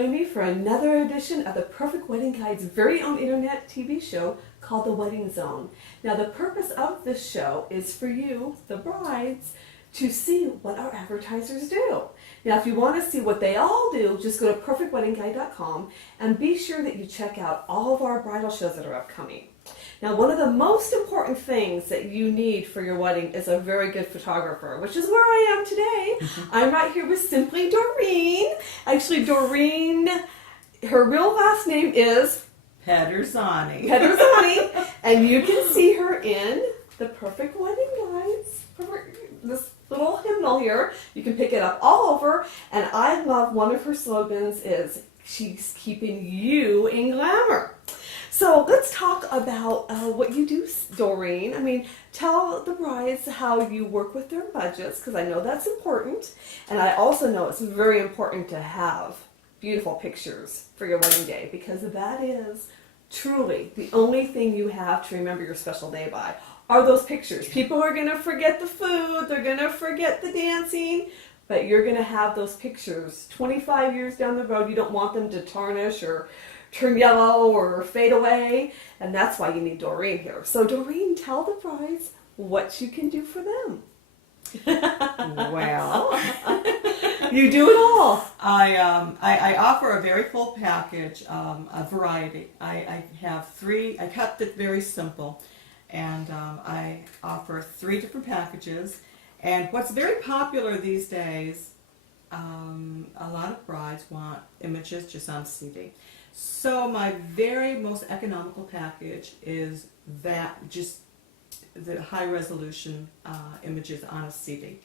join me for another edition of the Perfect Wedding Guide's very own internet TV show called The Wedding Zone. Now, the purpose of this show is for you, the brides, to see what our advertisers do. Now, if you want to see what they all do, just go to perfectweddingguide.com and be sure that you check out all of our bridal shows that are upcoming. Now, one of the most important things that you need for your wedding is a very good photographer, which is where I am today. I'm right here with Simply Dorine. Actually, Dorine, her real last name is Pederzani. And you can see her in the Perfect Wedding Guides. This little hymnal here. You can pick it up all over. And I love one of her slogans is, she's keeping you in glamour. So let's talk about what you do, Dorine. I mean, tell the brides how you work with their budgets, because I know that's important. And I also know it's very important to have beautiful pictures for your wedding day, because that is truly the only thing you have to remember your special day by, are those pictures. People are going to forget the food, they're going to forget the dancing, but you're going to have those pictures 25 years down the road. You don't want them to tarnish or turn yellow or fade away, and that's why you need Dorine here. So Dorine, tell the brides what you can do for them. Well, you do it all. I offer a very full package, a variety. I have three. I kept it very simple, and I offer 3 different packages. And what's very popular these days, a lot of brides want images just on CD. So my very most economical package is that, just the high resolution images on a CD.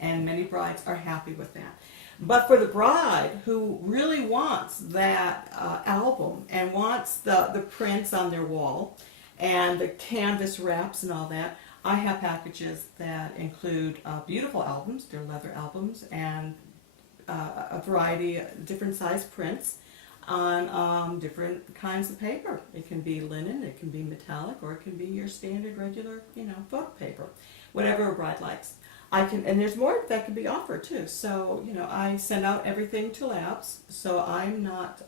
And many brides are happy with that. But for the bride who really wants that album and wants the prints on their wall and the canvas wraps and all that, I have packages that include beautiful albums, they're leather albums, and a variety of different size prints on different kinds of paper. It can be linen, it can be metallic, or it can be your standard regular, photo paper, whatever a bride likes. And there's more that can be offered too. So, I send out everything to labs, so I'm not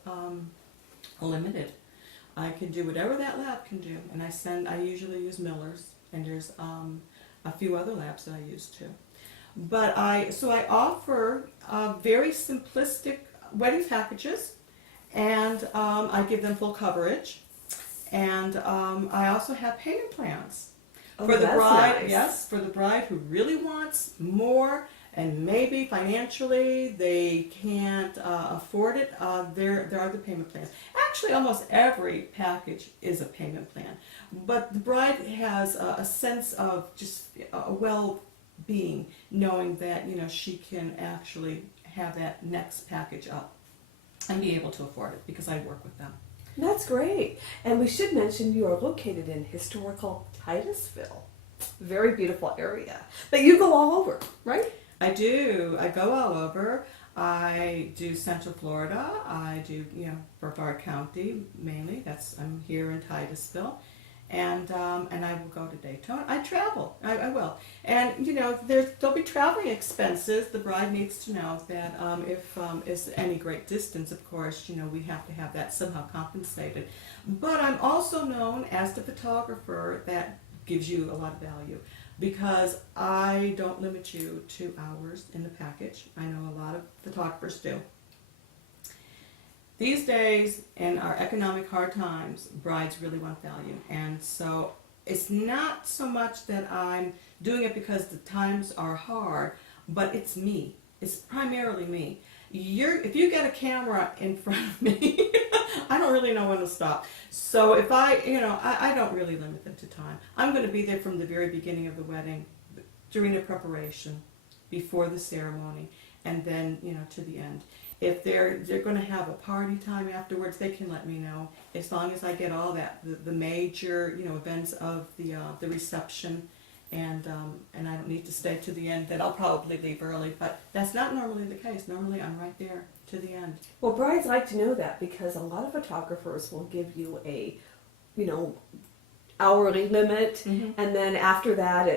limited. I can do whatever that lab can do, and I usually use Miller's, and there's a few other labs that I use too. But I offer very simplistic wedding packages, and I give them full coverage, and I also have payment plans for the bride. Nice. Yes, for the bride who really wants more, and maybe financially they can't afford it. There are the payment plans. Actually, almost every package is a payment plan, but the bride has a sense of just a well-being, knowing that she can actually have that next package up and be able to afford it, because I work with them. That's great. And we should mention you are located in historical Titusville. Very beautiful area. But you go all over, right? I do. I go all over. I do Central Florida. I do, Brevard County mainly. I'm here in Titusville. And I will go to Daytona. I travel. I will. And, there'll be traveling expenses. The bride needs to know that if it's any great distance, of course, we have to have that somehow compensated. But I'm also known as the photographer that gives you a lot of value, because I don't limit you to hours in the package. I know a lot of photographers do. These days, in our economic hard times, brides really want value. And so it's not so much that I'm doing it because the times are hard, but it's me. It's primarily me. If you get a camera in front of me, I don't really know when to stop. So if I don't really limit them to time. I'm going to be there from the very beginning of the wedding, during the preparation, before the ceremony, and then, to the end. If they're going to have a party time afterwards, they can let me know. As long as I get all that, the major, events of the reception, and I don't need to stay to the end, then I'll probably leave early. But that's not normally the case. Normally I'm right there to the end. Well, brides like to know that, because a lot of photographers will give you a, hourly limit, and then after that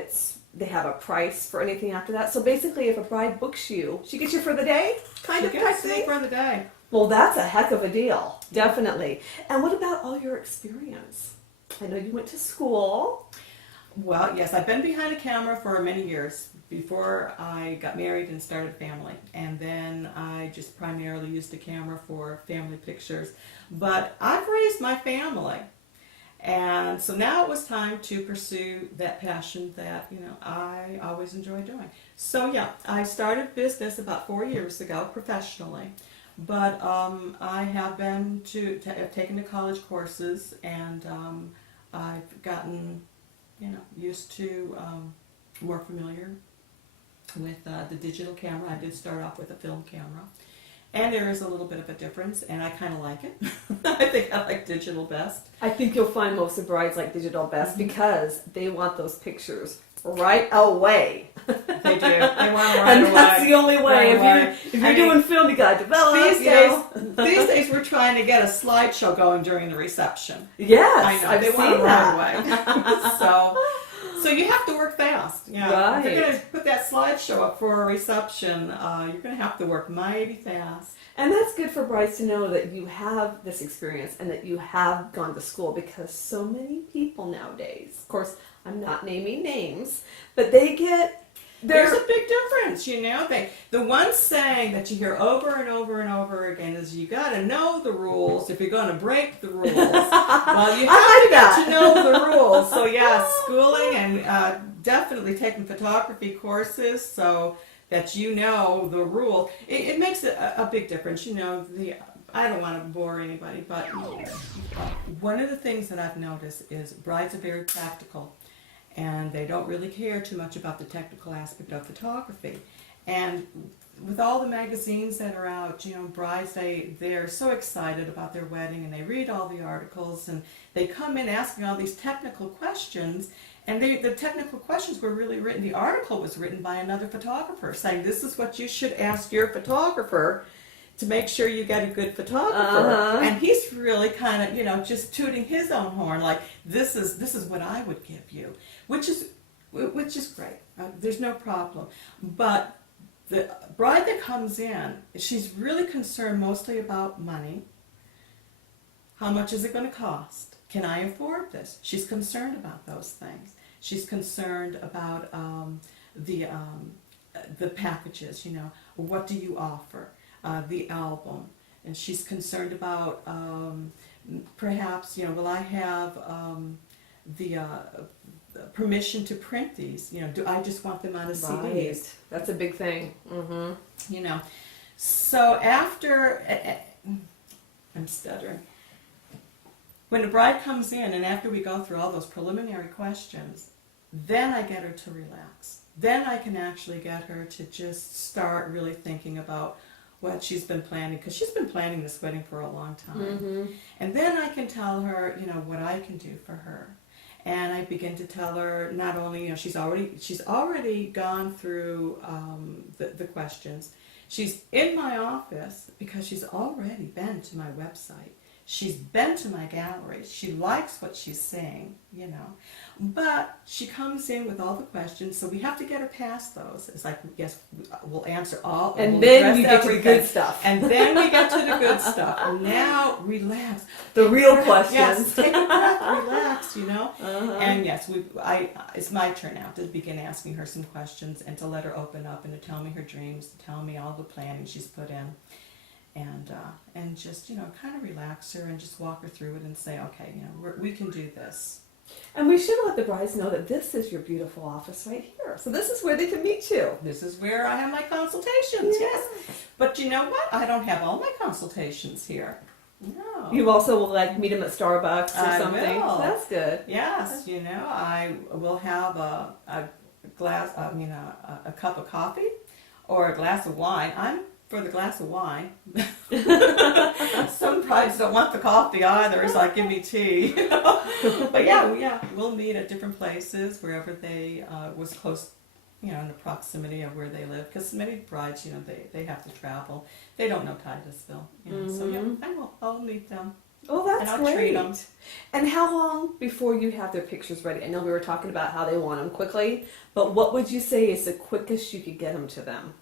they have a price for anything after that. So basically, if a bride books you, she gets you for the day, kind of type thing. For the day. Well, that's a heck of a deal. Definitely. And what about all your experience? I know you went to school. Well, yes, I've been behind a camera for many years before I got married and started a family. And then I just primarily used the camera for family pictures. But I've raised my family. And so now it was time to pursue that passion that, I always enjoy doing. So yeah, I started business about 4 years ago professionally. But I have been I've taken the college courses, and I've gotten, used to, more familiar with the digital camera. I did start off with a film camera, and there is a little bit of a difference, and I kind of like it. I think I like digital best. I think you'll find most of brides like digital best because they want those pictures right away. They do. They want to And that's the only way. If you're doing film, you gotta develop. These days we're trying to get a slideshow going during the reception. Yes, I know. I've They want seen it that. right away. So you have to work fast. Right. If you're going to put that slideshow up for a reception, you're going to have to work mighty fast. And that's good for brides to know that you have this experience and that you have gone to school, because so many people nowadays, of course, I'm not naming names, but There's a big difference, the one saying that you hear over and over and over again is you got to know the rules if you're going to break the rules. Well, you have to get to know the rules. So yeah, schooling and definitely taking photography courses so that you know the rule. It makes a big difference. I don't want to bore anybody, but one of the things that I've noticed is brides are very practical. And they don't really care too much about the technical aspect of photography. And with all the magazines that are out, brides, they're so excited about their wedding, and they read all the articles, and they come in asking all these technical questions. And the technical questions were really written, the article was written by another photographer saying, this is what you should ask your photographer to make sure you get a good photographer. And he's really kind of, just tooting his own horn, like, this is what I would give you, which is great. There's no problem. But the bride that comes in, she's really concerned mostly about money. How much is it going to cost? Can I afford this? She's concerned about those things. She's concerned about the packages, what do you offer? The album, and she's concerned about perhaps, will I have the permission to print these? Do I just want them on a CD? Right. That's a big thing. Mm-hmm. So after, I'm stuttering. When the bride comes in, and after we go through all those preliminary questions, then I get her to relax. Then I can actually get her to just start really thinking about what she's been planning, because she's been planning this wedding for a long time. Mm-hmm. And then I can tell her, what I can do for her. And I begin to tell her not only, she's already gone through the questions. She's in my office because she's already been to my website. She's been to my gallery. She likes what she's seeing, But she comes in with all the questions, so we have to get her past those. It's like, yes, we'll answer all. And we'll then you get everything. to the good stuff. And then we get to the good stuff. And now, relax. The real questions. Yes, take a breath, relax, And yes, it's my turn now to begin asking her some questions and to let her open up and to tell me her dreams, to tell me all the planning she's put in. And just, kind of relax her and just walk her through it and say, okay, we can do this. And we should let the brides know that this is your beautiful office right here. So this is where they can meet you. This is where I have my consultations, yes. But you know what? I don't have all my consultations here. No. You also will meet them at Starbucks or something. Will. That's good. Yes, I will have a glass, a cup of coffee or a glass of wine. I'm for the glass of wine. Some brides don't want the coffee either. It's like, give me tea. But yeah, we'll meet at different places wherever they was close, in the proximity of where they live. Because many brides, they have to travel. They don't know Titusville. So yeah, I'll meet them. Oh, that's and I'll great. treat them. And how long before you have their pictures ready? I know we were talking about how they want them quickly, but what would you say is the quickest you could get them to them?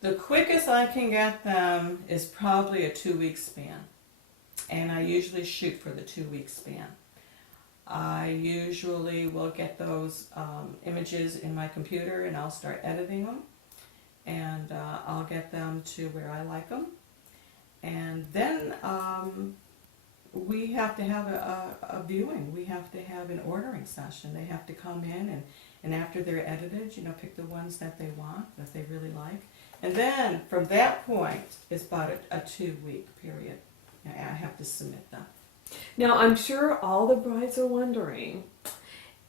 The quickest I can get them is probably a 2-week span. And I usually shoot for the 2-week span. I usually will get those images in my computer and I'll start editing them. And I'll get them to where I like them. And then we have to have a viewing. We have to have an ordering session. They have to come in and after they're edited, you know, pick the ones that they want, that they really like. And then from that point, it's about a 2-week period. I have to submit them. Now, I'm sure all the brides are wondering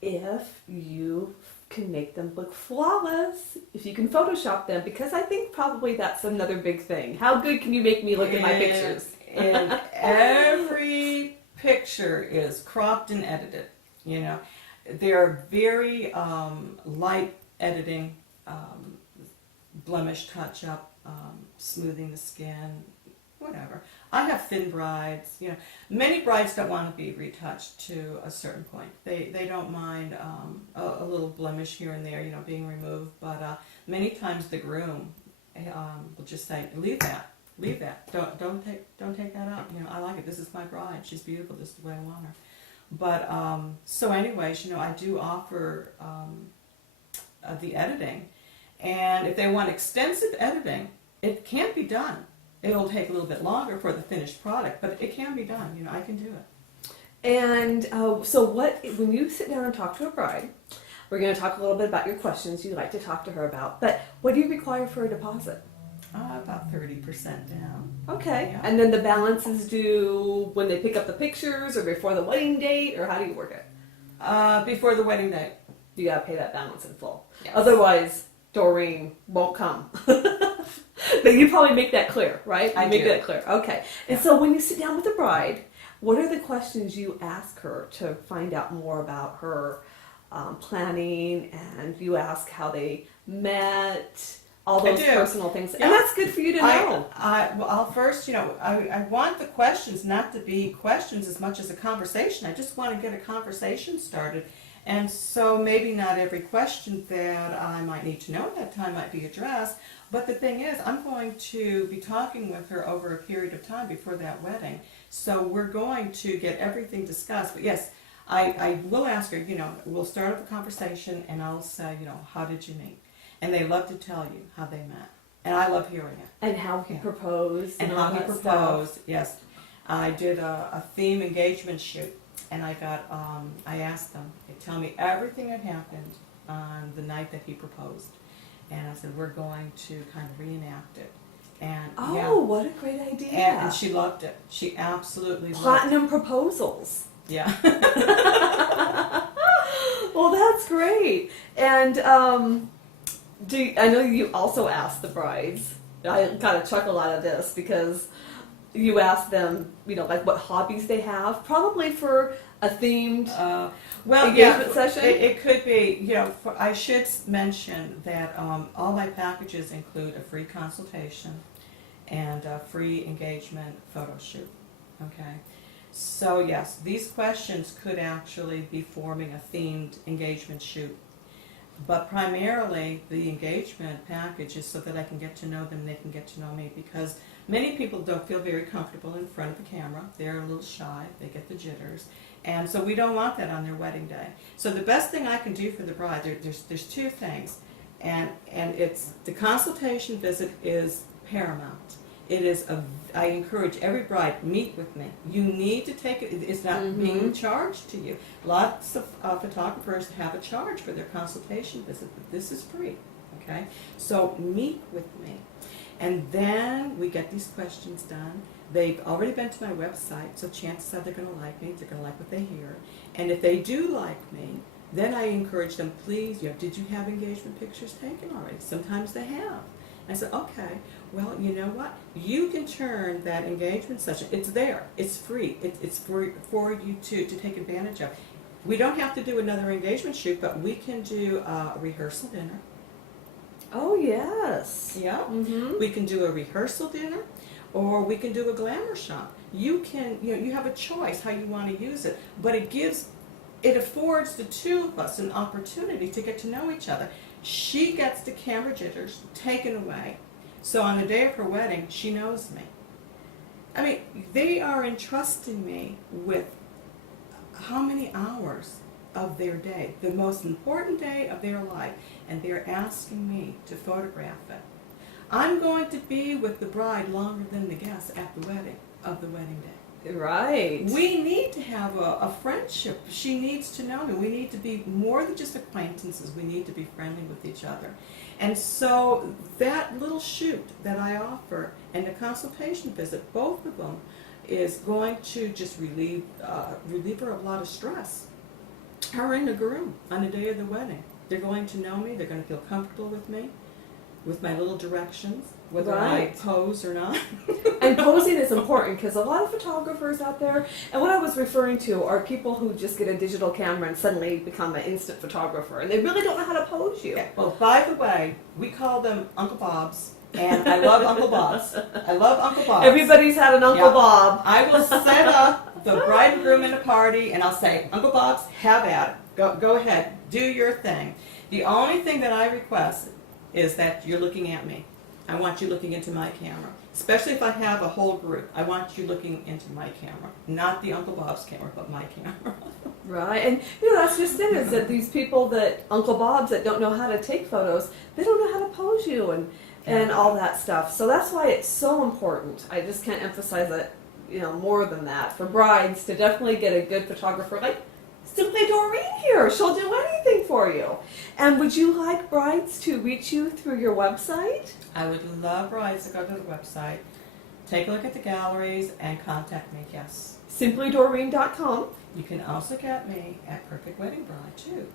if you can make them look flawless, if you can Photoshop them, because I think probably that's another big thing. How good can you make me look in my pictures? And every picture is cropped and edited, you know. They're very light editing, blemish touch-up, smoothing the skin, whatever. I have thin brides, you know. Many brides don't want to be retouched to a certain point. They don't mind a little blemish here and there, you know, being removed. But many times the groom will just say, leave that. Don't take that out. You know, I like it. This is my bride. She's beautiful. This is the way I want her. But so anyways, you know, I do offer the editing. And if they want extensive editing, it can be done. It'll take a little bit longer for the finished product, but it can be done. You know, I can do it. And so when you sit down and talk to a bride, we're going to talk a little bit about your questions you'd like to talk to her about, but what do you require for a deposit? About 30% down. Okay. Yeah. And then the balance is due when they pick up the pictures or before the wedding date, or how do you work it? Before the wedding date. You got to pay that balance in full. Yes. Otherwise, Dorine won't come. But you probably make that clear, right? You make that clear. Okay. And Yeah. so when you sit down with the bride, what are the questions you ask her to find out more about her planning? And you ask how they met, all those personal things. Yeah. And that's good for you to know. Well, first, you know, I want the questions not to be questions as much as a conversation. I just want to get a conversation started. And so maybe not every question that I might need to know at that time might be addressed. But the thing is, I'm going to be talking with her over a period of time before that wedding. So we're going to get everything discussed. But yes, I will ask her, you know, we'll start up a conversation and I'll say, you know, how did you meet? And they love to tell you how they met. And I love hearing it. And how he proposed. And how he proposed, yes. I did a theme engagement shoot. And I asked them, tell me everything that happened on the night that he proposed. And I said, we're going to kind of reenact it. And what a great idea. And she loved it. She absolutely loved it. Platinum proposals. Yeah. Well, that's great. And I know you also asked the brides. I kind of chuckle out of this because you asked them, you know, like what hobbies they have, probably for a themed engagement session. It could be, you know, I should mention that all my packages include a free consultation and a free engagement photo shoot. Okay. So yes, these questions could actually be forming a themed engagement shoot. But primarily, the engagement package is so that I can get to know them and they can get to know me, because many people don't feel very comfortable in front of the camera. They're a little shy. They get the jitters. And so we don't want that on their wedding day. So the best thing I can do for the bride, there's two things. And it's the consultation visit is paramount. It is I encourage every bride, meet with me. You need to take it. It's not being charged to you. Lots of photographers have a charge for their consultation visit, but this is free. Okay, so meet with me, and then we get these questions done. They've already been to my website, so chances are they're going to like me. They're going to like what they hear, and if they do like me, then I encourage them. Please, you know, did you have engagement pictures taken already? Sometimes they have. I said, okay, well, you know what? You can turn that engagement session. It's there. It's free. It's for you to take advantage of. We don't have to do another engagement shoot, but we can do a rehearsal dinner. Oh, yes. Yeah. We can do a rehearsal dinner, or we can do a glamour shot. You can, you know, you have a choice how you want to use it, but it affords the two of us an opportunity to get to know each other. She gets the camera jitters taken away. So on the day of her wedding, she knows me. I mean, they are entrusting me with how many hours of their day, the most important day of their life, and they're asking me to photograph it. I'm going to be with the bride longer than the guests at the wedding day. Right. We need to have a friendship. She needs to know me. We need to be more than just acquaintances. We need to be friendly with each other. And so that little shoot that I offer and the consultation visit, both of them, is going to just relieve her of a lot of stress. Her and the groom on the day of the wedding. They're going to know me. They're going to feel comfortable with me, with my little directions, whether I pose or not. And posing is important because a lot of photographers out there, and what I was referring to are people who just get a digital camera and suddenly become an instant photographer, and they really don't know how to pose you. Okay. Well, by the way, we call them Uncle Bob's, and I love Uncle Bob's. I love Uncle Bob's. Everybody's had an Uncle Bob. I will set up the bride and groom in a party, and I'll say, Uncle Bob's, have at it. Go ahead, do your thing. The only thing that I request is that you're looking at me. I want you looking into my camera. Especially if I have a whole group. I want you looking into my camera. Not the Uncle Bob's camera, but my camera. Right, and that's just it, is that these people that, Uncle Bobs, that don't know how to take photos, they don't know how to pose you and all that stuff. So that's why it's so important. I just can't emphasize it, more than that. For brides to definitely get a good photographer like Simply Dorine here. She'll do anything for you. And would you like brides to reach you through your website? I would love brides to go to the website, take a look at the galleries, and contact me, yes. SimplyDorine.com. You can also get me at Perfect Wedding Bride, too.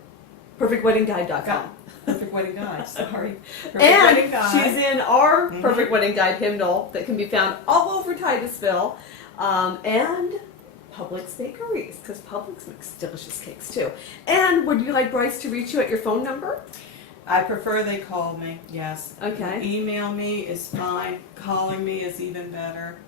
PerfectWeddingGuide.com. Perfect Wedding Guide, sorry. Perfect And Wedding Guide. she's in our Perfect Wedding Guide hymnal that can be found all over Titusville, and Publix bakeries, because Publix makes delicious cakes too. And would you like brides to reach you at your phone number? I prefer they call me, yes. Okay. Email me is fine. Calling me is even better.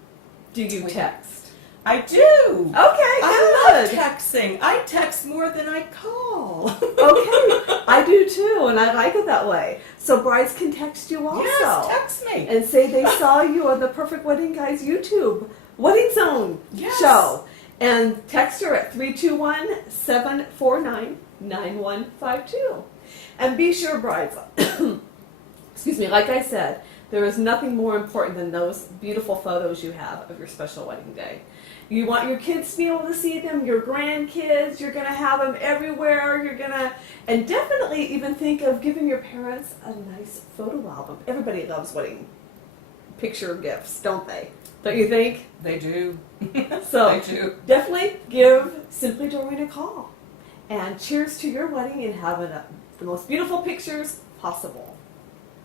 Do you text? I do. Okay, I love good. texting. I text more than I call. Okay, I do too, and I like it that way. So brides can text you also. Yes, text me. And say they saw you on the Perfect Wedding Guys YouTube Wedding Zone show. And text her at 321-749-9152. And be sure, brides, excuse me, like I said, there is nothing more important than those beautiful photos you have of your special wedding day. You want your kids to be able to see them, your grandkids, you're going to have them everywhere, and definitely even think of giving your parents a nice photo album. Everybody loves wedding picture gifts, don't they? Don't you think? They do. So They do. definitely give Simply Dorine a call. And cheers to your wedding and having the most beautiful pictures possible.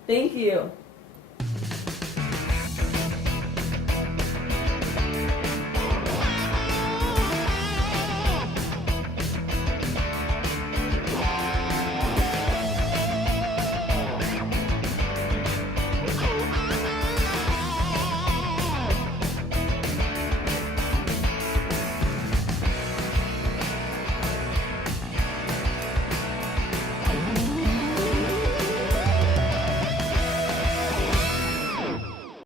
Thank you.